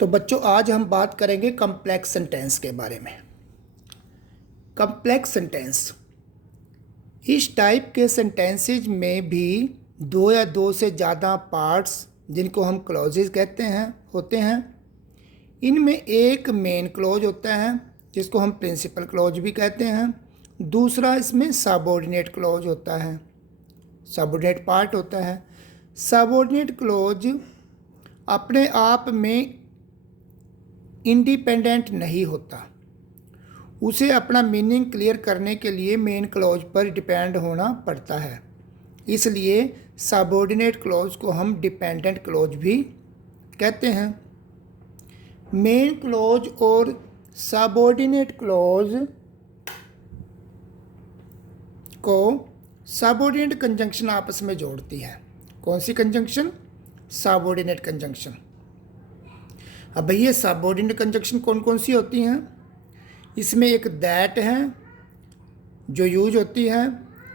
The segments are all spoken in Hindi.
तो बच्चों आज हम बात करेंगे कम्प्लेक्स सेंटेंस के बारे में। कम्प्लेक्स सेंटेंस इस टाइप के सेंटेंसेज में भी दो या दो से ज़्यादा पार्ट्स जिनको हम क्लॉजेज कहते हैं होते हैं। इनमें एक मेन क्लॉज होता है जिसको हम प्रिंसिपल क्लॉज भी कहते हैं। दूसरा इसमें सबऑर्डिनेट क्लॉज होता है, सबऑर्डिनेट पार्ट होता है। सबऑर्डिनेट क्लॉज अपने आप में इंडिपेंडेंट नहीं होता, उसे अपना मीनिंग क्लियर करने के लिए मेन क्लॉज पर डिपेंड होना पड़ता है। इसलिए सबऑर्डिनेट क्लॉज को हम डिपेंडेंट क्लॉज भी कहते हैं। मेन क्लॉज और सबऑर्डिनेट क्लॉज को सबऑर्डिनेट कंजंक्शन आपस में जोड़ती है। कौन सी कंजंक्शन? Subordinate conjunction. अब भैया सबऑर्डिनेट कंजंक्शन कौन कौन सी होती हैं? इसमें एक दैट है जो यूज होती है,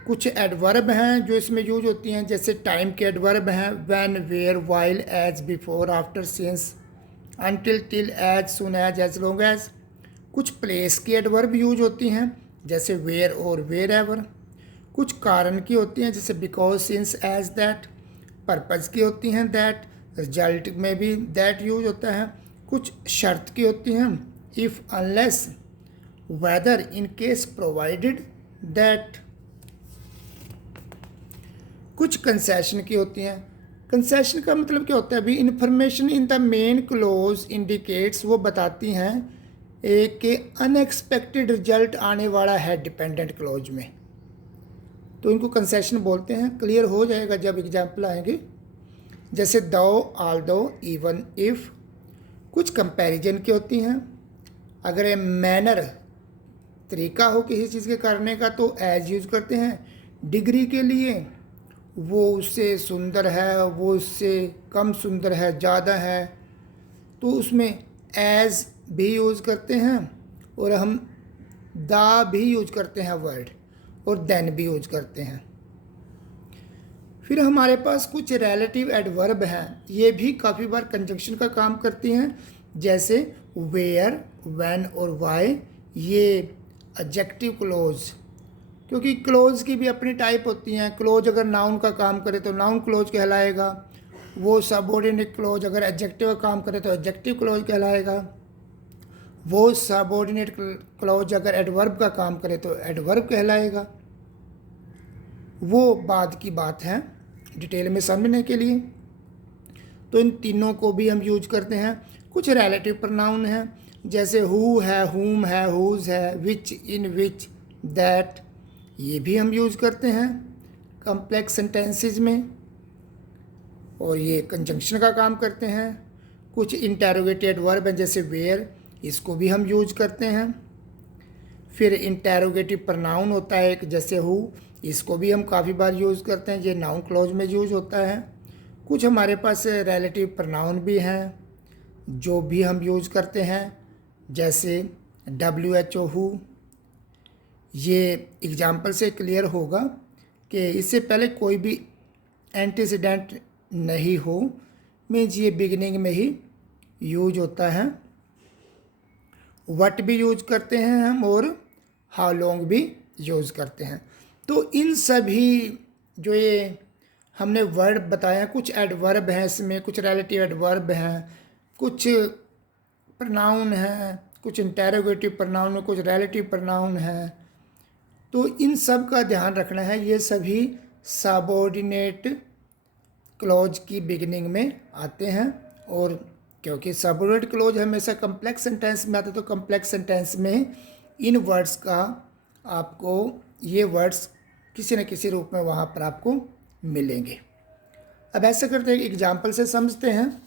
कुछ एडवर्ब हैं जो इसमें यूज होती हैं, जैसे टाइम के एडवर्ब हैं when, where, while, as, before, after, since, until, till, as, soon as long as. कुछ प्लेस की एडवर्ब यूज होती हैं जैसे वेयर और वेयर एवर। कुछ कारण की होती हैं जैसे because, since, as, that. Purpose की होती हैं दैट। रिजल्ट में भी दैट यूज होता है। कुछ शर्त की होती हैं if, unless, whether, in case, provided, that. कुछ कंसेशन की होती हैं। कंसेशन का मतलब क्या होता है? अभी information in the main close indicates, वो बताती हैं एक के अनएक्सपेक्टेड रिजल्ट आने वाला है डिपेंडेंट क्लोज में, तो इनको कंसेशन बोलते हैं। क्लियर हो जाएगा जब एग्जाम्पल आएंगे, जैसे दो, आल दो, इवन, इफ़। कुछ कंपैरिजन की होती हैं। अगर ये मैनर, तरीका हो किसी चीज़ के करने का तो एज यूज़ करते हैं। डिग्री के लिए वो उससे सुंदर है, वो उससे कम सुंदर है, ज़्यादा है, तो उसमें एज भी यूज़ करते हैं और हम दा भी यूज करते हैं वर्ड, और देन भी यूज करते हैं। फिर हमारे पास कुछ रिलेटिव एडवर्ब हैं, ये भी काफ़ी बार कंजंक्शन का काम करती हैं, जैसे वेयर, व्हेन और व्हाई। ये एडजेक्टिव क्लोज, क्योंकि क्लोज की भी अपनी टाइप होती हैं। क्लोज अगर नाउन का काम करे तो नाउन क्लोज कहलाएगा, वो सबऑर्डिनेट क्लोज अगर एडजेक्टिव का काम करे तो एडजेक्टिव क्लोज कहलाएगा, वो सबऑर्डिनेट क्लोज अगर एडवर्ब का काम करे तो एडवर्ब कहलाएगा। वो बाद की बात है डिटेल में समझने के लिए। तो इन तीनों को भी हम यूज करते हैं। कुछ रिलेटिव प्रोनाउन हैं जैसे हु है, हुम है, हुज है, विच, इन विच, दैट। ये भी हम यूज करते हैं कम्प्लेक्स सेंटेंसेस में, और ये कंजंक्शन का काम करते हैं। कुछ इंटेरोगेटेड वर्ब हैं जैसे वेयर, इसको भी हम यूज करते हैं। फिर इंटेरोगेटिव प्रोनाउन होता है एक जैसे हु, इसको भी हम काफ़ी बार यूज़ करते हैं, ये नाउन क्लॉज में यूज होता है। कुछ हमारे पास रिलेटिव प्रोनाउन भी हैं जो भी हम यूज़ करते हैं, जैसे WHO, हु। ये एग्जाम्पल से क्लियर होगा कि इससे पहले कोई भी एंटीसीडेंट नहीं हो, मीन्स ये बिगिनिंग में ही यूज होता है। वट भी यूज करते हैं हम, और हाउ लॉन्ग भी यूज़ करते हैं। तो इन सभी जो ये हमने वर्ड बताया, कुछ एडवर्ब हैं इसमें, कुछ रिलेटिव एडवर्ब हैं, कुछ प्रोनाउन हैं, कुछ इंटेरोगेटिव प्रोनाउन है, कुछ रिलेटिव प्रोनाउन हैं। तो इन सब का ध्यान रखना है, ये सभी सबऑर्डिनेट क्लॉज की बिगिनिंग में आते हैं। और क्योंकि सबऑर्डिनेट क्लॉज हमेशा कम्प्लेक्स सेंटेंस में आते, तो कम्प्लेक्स सेंटेंस में इन वर्ड्स का आपको, ये वर्ड्स किसी न किसी रूप में वहाँ पर आपको मिलेंगे। अब ऐसा करते हैं, एग्जाम्पल से समझते हैं।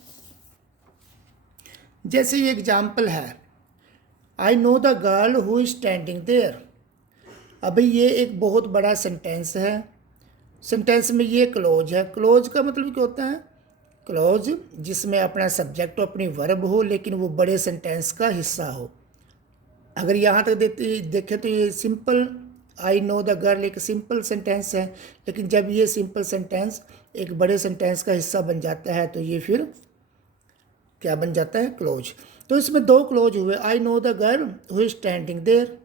जैसे ये एग्जाम्पल है, I know the girl who is standing there. अभी ये एक बहुत बड़ा सेंटेंस है। सेंटेंस में ये क्लोज है। क्लोज का मतलब क्या होता है? क्लोज जिसमें अपना सब्जेक्ट हो, अपनी वर्ब हो, लेकिन वो बड़े सेंटेंस का हिस्सा हो। अगर यहाँ तक देखें तो ये simple, I know the girl एक सिंपल सेंटेंस है, लेकिन जब ये सिंपल सेंटेंस एक बड़े सेंटेंस का हिस्सा बन जाता है तो ये फिर क्या बन जाता है, क्लोज। तो इसमें दो क्लोज हुए, I know the girl who is standing there.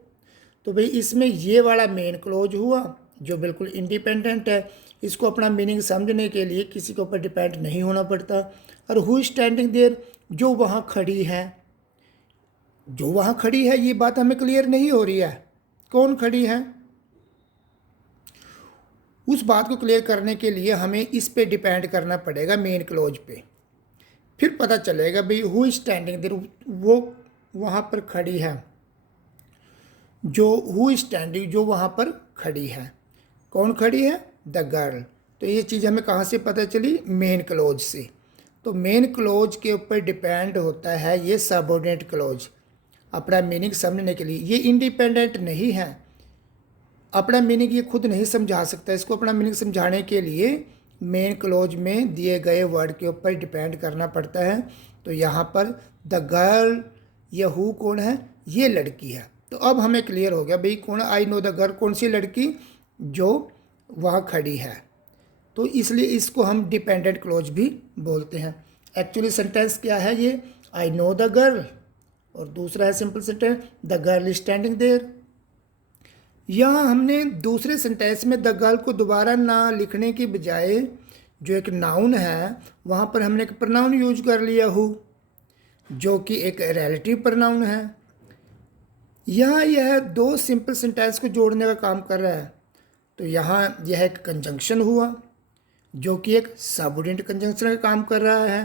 तो भाई इसमें ये वाला मेन क्लोज हुआ जो बिल्कुल इंडिपेंडेंट है, इसको अपना मीनिंग समझने के लिए किसी के ऊपर डिपेंड नहीं होना पड़ता। और हु इज स्टैंडिंग देयर, जो वहाँ खड़ी है, जो वहाँ खड़ी है, ये बात हमें क्लियर नहीं हो रही है, कौन खड़ी है। उस बात को क्लियर करने के लिए हमें इस पे डिपेंड करना पड़ेगा, मेन क्लोज पे, फिर पता चलेगा भाई हु इज स्टैंडिंग देयर, वो वहाँ पर खड़ी है, जो हु इज स्टैंडिंग, जो वहाँ पर खड़ी है, कौन खड़ी है, द गर्ल। तो ये चीज़ हमें कहाँ से पता चली, मेन क्लोज से। तो मेन क्लोज के ऊपर डिपेंड होता है ये सबऑर्डिनेट क्लोज, अपना मीनिंग समझने के लिए। ये इंडिपेंडेंट नहीं है, अपना मीनिंग ये खुद नहीं समझा सकता, इसको अपना मीनिंग समझाने के लिए मेन क्लोज में दिए गए वर्ड के ऊपर डिपेंड करना पड़ता है। तो यहाँ पर द गर्ल, ये हु कौन है, ये लड़की है। तो अब हमें क्लियर हो गया भाई कौन, आई नो द गर्ल, कौन सी लड़की, जो वहाँ खड़ी है। तो इसलिए इसको हम डिपेंडेंट क्लोज भी बोलते हैं। एक्चुअली सेंटेंस क्या है ये, आई नो द गर्ल, और दूसरा है simple sentence, the girl is standing there. यहाँ हमने दूसरे सेंटेंस में द गर्ल को दोबारा ना लिखने की बजाय जो एक नाउन है वहाँ पर हमने एक प्रनाउन यूज कर लिया हु, जो कि एक रिलेटिव प्रनाउन है। यहाँ यह दो सिंपल सेंटेंस को जोड़ने का काम कर रहा है। तो यहाँ यह एक कंजंक्शन हुआ जो कि एक सबऑर्डिनेट कंजंक्शन का काम कर रहा है।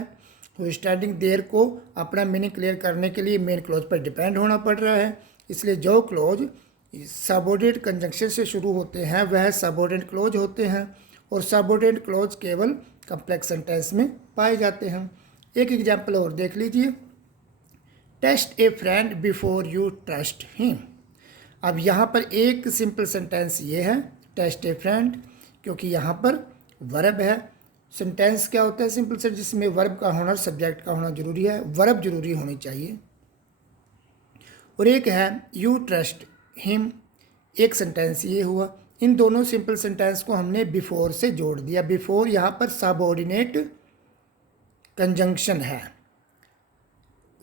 तो स्टैंडिंग देयर को अपना मीनिंग क्लियर करने के लिए मेन क्लोज पर डिपेंड होना पड़ रहा है, इसलिए जो क्लोज सबऑर्डिनेट कंजंक्शन से शुरू होते हैं वह सबऑर्डिनेट क्लोज होते हैं, और सबऑर्डिनेट क्लोज केवल कम्प्लेक्स सेंटेंस में पाए जाते हैं। एक एग्जाम्पल और देख लीजिए, test a friend before you trust him. अब यहाँ पर एक सिंपल सेंटेंस ये है, टेस्ट ए फ्रेंड, क्योंकि यहाँ पर वर्ब है। सेंटेंस क्या होता है सिंपल से, जिसमें वर्ब का होना, सब्जेक्ट का होना जरूरी है, वर्ब जरूरी होनी चाहिए। और एक है यू ट्रस्ट हिम, एक सेंटेंस ये हुआ। इन दोनों सिंपल सेंटेंस को हमने बिफोर से जोड़ दिया। बिफोर यहाँ पर सबऑर्डिनेट कंजंक्शन है।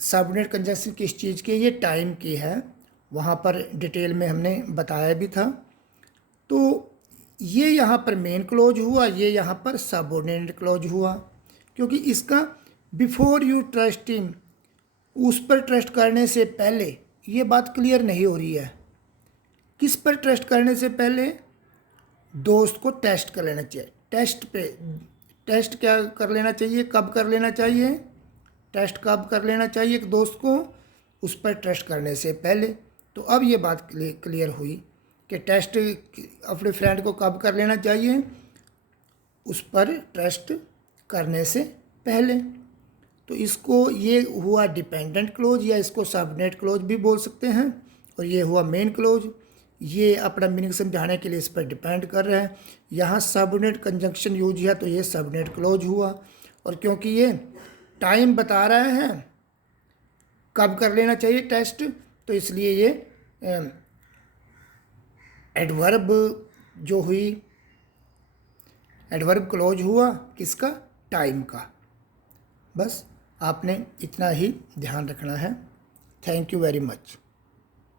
सबऑर्डिनेट कंजंक्शन किस चीज़ की, ये टाइम की है, वहाँ पर डिटेल में हमने बताया भी था। तो ये यहाँ पर मेन क्लोज हुआ, ये यहाँ पर सबऑर्डिनेट क्लोज हुआ, क्योंकि इसका बिफोर यू ट्रस्ट हिम, उस पर ट्रस्ट करने से पहले, ये बात क्लियर नहीं हो रही है। किस पर ट्रस्ट करने से पहले, दोस्त को टेस्ट कर लेना चाहिए। टेस्ट पे, टेस्ट क्या कर लेना चाहिए, कब कर लेना चाहिए, टेस्ट कब कर लेना चाहिए एक दोस्त को, उस पर ट्रस्ट करने से पहले। तो अब ये बात क्लियर हुई कि टेस्ट अपने फ्रेंड को कब कर लेना चाहिए, उस पर ट्रस्ट करने से पहले। तो इसको, ये हुआ डिपेंडेंट क्लोज, या इसको सबऑर्डिनेट क्लोज भी बोल सकते हैं, और ये हुआ मेन क्लोज। ये अपना मीनिंग समझाने के लिए इस पर डिपेंड कर रहा है। यहाँ सबऑर्डिनेट कंजंक्शन यूज है तो ये सबऑर्डिनेट क्लोज हुआ, और क्योंकि ये टाइम बता रहा है कब कर लेना चाहिए टेस्ट, तो इसलिए ये एडवर्ब जो हुई, एडवर्ब क्लोज हुआ किसका, टाइम का। बस आपने इतना ही ध्यान रखना है। Thank you very much.